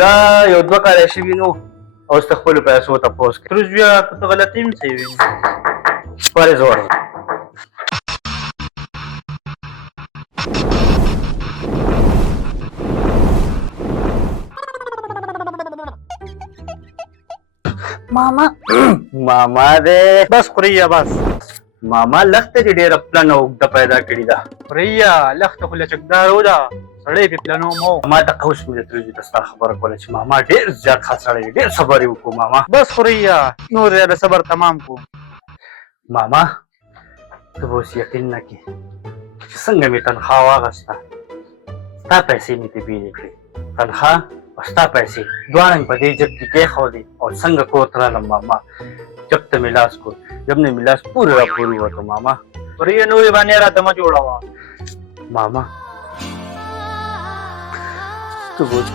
دا یو دوه کاله شوي نو اوس ته خپلو پیسو تپوس کوي. تروس بیا که ته غلطي هم څه وي پرې زه ورځم. ماما دی بس خوریا بس ماما لښته دې ډېره پلنه اوږده پیدا کړې ده. خوریا لخته خو لچکدار وده سړی پې پلنو مو ما ته اوس مې د تروس ته ستا خبره کوله چې ماما ډېر زیات ښه سړی دی ډېر صبر یې وکړو ماما. بس خوریا نور زیاده صبر تمام کو. ماما ته به اوس یقین نه کړې چې څنګه مې تنخوا واخیسته ستا پیسې مې ترې بېلې کړې. تنخوا او ستا پیسې دواړه مې په دې جب کې کېښودې او څنګه کور ته رالم ماما. جب ته مې لاس کو جب نه مې لاس پورې را پورې وته ماما. خوریا نورې باندې راته مه جوړوه ماما ته به اوس